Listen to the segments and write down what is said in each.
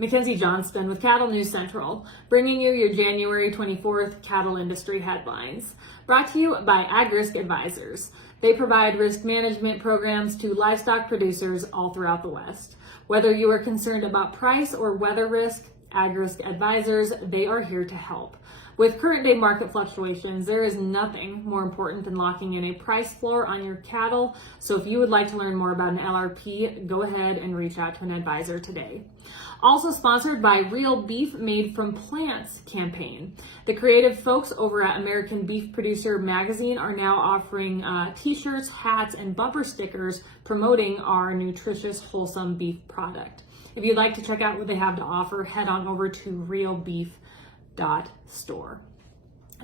Mackenzie Johnston with Cattle News Central, bringing you your January 24th cattle industry headlines. Brought to you by AgRisk Advisors. They provide risk management programs to livestock producers all throughout the West. Whether you are concerned about price or weather risk, AgRisk Advisors, they are here to help. With current day market fluctuations, there is nothing more important than locking in a price floor on your cattle. So if you would like to learn more about an LRP, go ahead and reach out to an advisor today. Also sponsored by Real Beef Made from Plants campaign. The creative folks over at American Beef Producer Magazine are now offering t-shirts, hats, and bumper stickers promoting our nutritious, wholesome beef product. If you'd like to check out what they have to offer, head on over to realbeef.store.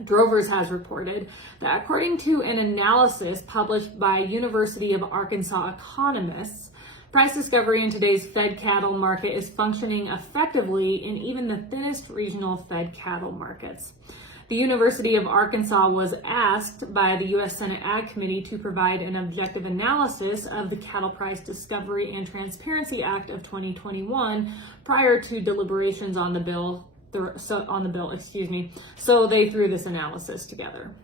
Drovers has reported that according to an analysis published by University of Arkansas economists, price discovery in today's fed cattle market is functioning effectively in even the thinnest regional fed cattle markets. The University of Arkansas was asked by the U.S. Senate Ag Committee to provide an objective analysis of the Cattle Price Discovery and Transparency Act of 2021 prior to deliberations on the bill. So they threw this analysis together.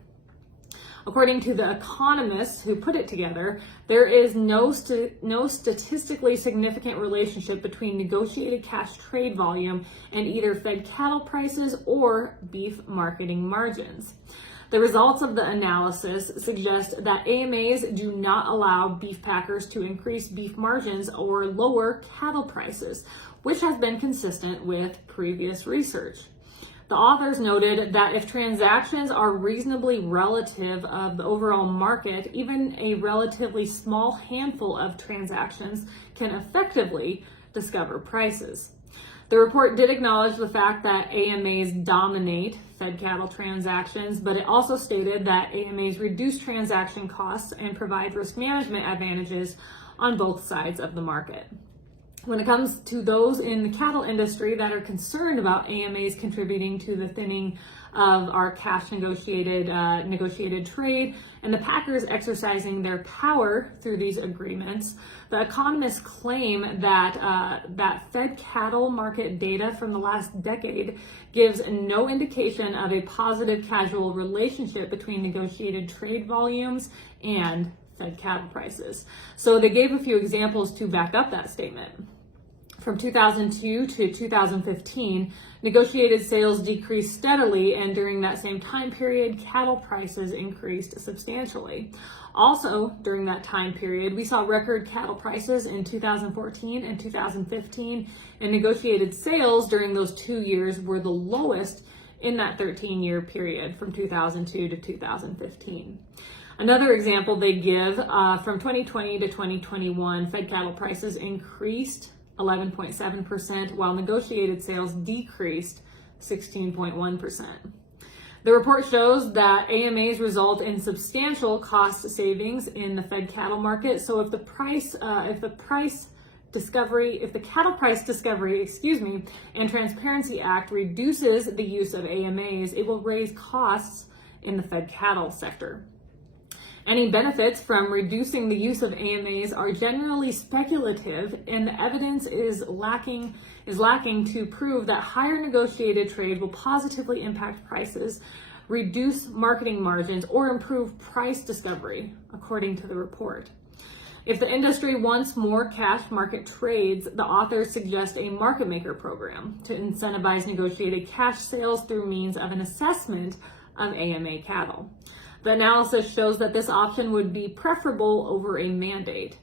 According to the economists who put it together, there is no statistically significant relationship between negotiated cash trade volume and either fed cattle prices or beef marketing margins. The results of the analysis suggest that AMAs do not allow beef packers to increase beef margins or lower cattle prices, which has been consistent with previous research. The authors noted that if transactions are reasonably relative of the overall market, even a relatively small handful of transactions can effectively discover prices. The report did acknowledge the fact that AMAs dominate fed cattle transactions, but it also stated that AMAs reduce transaction costs and provide risk management advantages on both sides of the market. When it comes to those in the cattle industry that are concerned about AMAs contributing to the thinning of our cash negotiated trade and the packers exercising their power through these agreements, the economists claim that fed cattle market data from the last decade gives no indication of a positive causal relationship between negotiated trade volumes and fed cattle prices. So they gave a few examples to back up that statement. From 2002 to 2015, negotiated sales decreased steadily, and during that same time period, cattle prices increased substantially. Also, during that time period, we saw record cattle prices in 2014 and 2015, and negotiated sales during those 2 years were the lowest in that 13-year period from 2002 to 2015. Another example they give, from 2020 to 2021, fed cattle prices increased 11.7%, while negotiated sales decreased 16.1%. The report shows that AMAs result in substantial cost savings in the fed cattle market. So if the cattle price discovery, and Transparency Act reduces the use of AMAs, it will raise costs in the fed cattle sector. Any benefits from reducing the use of AMAs are generally speculative, and the evidence is lacking to prove that higher negotiated trade will positively impact prices, reduce marketing margins, or improve price discovery, according to the report. If the industry wants more cash market trades, the authors suggest a market maker program to incentivize negotiated cash sales through means of an assessment of AMA cattle. The analysis shows that this option would be preferable over a mandate.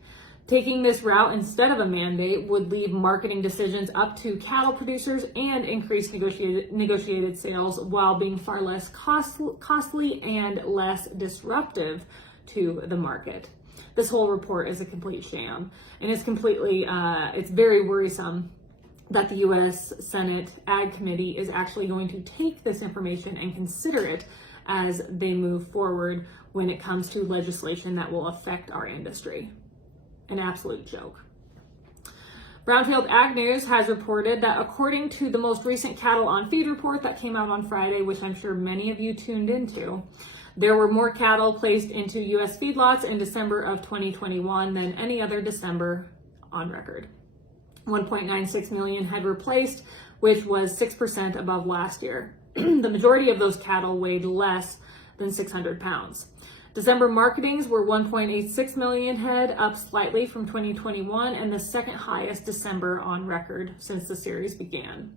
Taking this route instead of a mandate would leave marketing decisions up to cattle producers and increase negotiated sales while being far less costly and less disruptive to the market. This whole report is a complete sham, and it's very worrisome that the U.S. Senate Ag Committee is actually going to take this information and consider it as they move forward when it comes to legislation that will affect our industry. An absolute joke. Brownfield Ag News has reported that according to the most recent cattle on feed report that came out on Friday, which I'm sure many of you tuned into, there were more cattle placed into U.S. feedlots in December of 2021 than any other December on record. 1.96 million head replaced, which was 6% above last year. The majority of those cattle weighed less than 600 pounds. December marketings were 1.86 million head, up slightly from 2021, and the second highest December on record since the series began.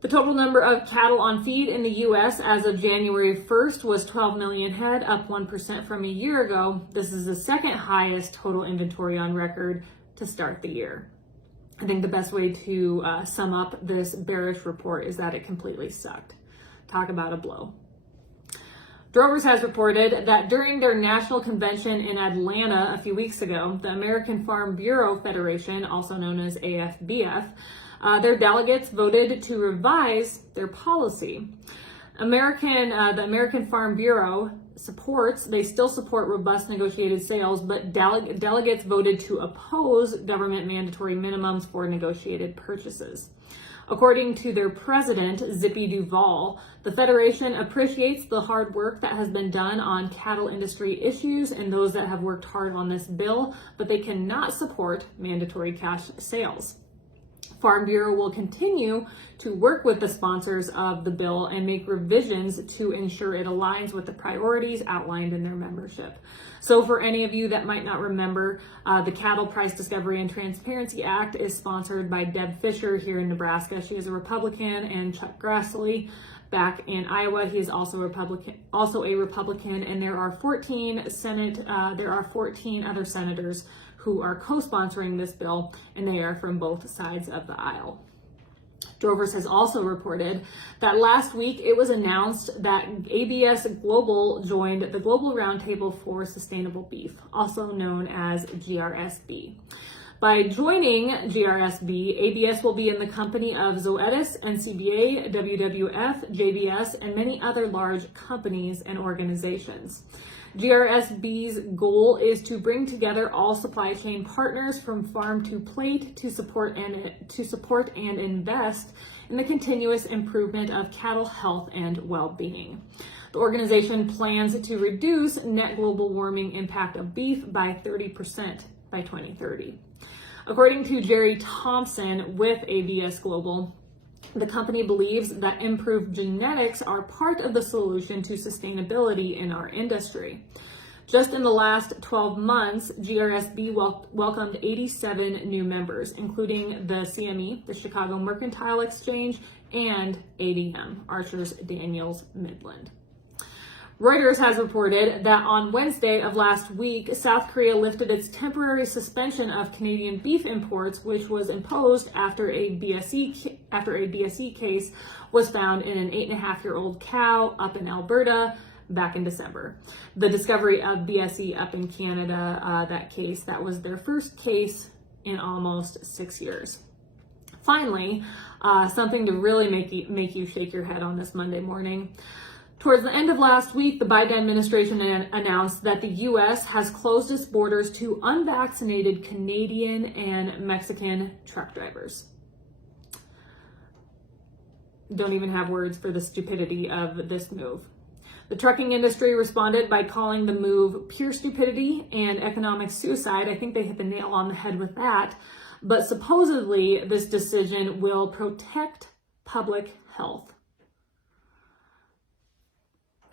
The total number of cattle on feed in the U.S. as of January 1st was 12 million head, up 1% from a year ago. This is the second highest total inventory on record to start the year. I think the best way to sum up this bearish report is that it completely sucked. Talk about a blow. Drovers has reported that during their national convention in Atlanta a few weeks ago, the American Farm Bureau Federation, also known as AFBF, their delegates voted to revise their policy. The American Farm Bureau they still support robust negotiated sales, but delegates voted to oppose government mandatory minimums for negotiated purchases. According to their president, Zippy Duvall, the Federation appreciates the hard work that has been done on cattle industry issues and those that have worked hard on this bill, but they cannot support mandatory cash sales. Farm Bureau will continue to work with the sponsors of the bill and make revisions to ensure it aligns with the priorities outlined in their membership. So for any of you that might not remember, the Cattle Price Discovery and Transparency Act is sponsored by Deb Fisher here in Nebraska. She is a Republican, and Chuck Grassley back in Iowa, he is also a Republican, and there are 14 other senators who are co-sponsoring this bill, and they are from both sides of the aisle. Drovers has also reported that last week it was announced that ABS Global joined the Global Roundtable for Sustainable Beef, also known as GRSB. By joining GRSB, ABS will be in the company of Zoetis, NCBA, WWF, JBS, and many other large companies and organizations. GRSB's goal is to bring together all supply chain partners from farm to plate to support and invest in the continuous improvement of cattle health and well-being. The organization plans to reduce net global warming impact of beef by 30% by 2030. According to Jerry Thompson with ABS Global, the company believes that improved genetics are part of the solution to sustainability in our industry. Just in the last 12 months, GRSB welcomed 87 new members, including the CME, the Chicago Mercantile Exchange, and ADM, Archer's Daniels Midland. Reuters has reported that on Wednesday of last week, South Korea lifted its temporary suspension of Canadian beef imports, which was imposed after a BSE case was found in an 8.5-year-old cow up in Alberta back in December. The discovery of BSE up in Canada, that was their first case in almost 6 years. Finally, something to really make you shake your head on this Monday morning. Towards the end of last week, the Biden administration announced that the U.S. has closed its borders to unvaccinated Canadian and Mexican truck drivers. Don't even have words for the stupidity of this move. The trucking industry responded by calling the move pure stupidity and economic suicide. I think they hit the nail on the head with that. But supposedly, this decision will protect public health.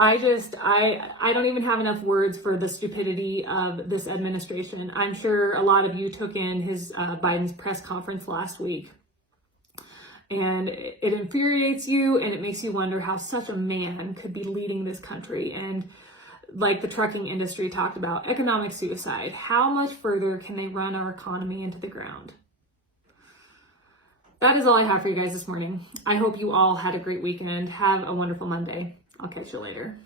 I don't even have enough words for the stupidity of this administration. I'm sure a lot of you took in Biden's press conference last week, and it infuriates you, and it makes you wonder how such a man could be leading this country. And like the trucking industry talked about, economic suicide. How much further can they run our economy into the ground? That is all I have for you guys this morning. I hope you all had a great weekend. Have a wonderful Monday. I'll catch you later.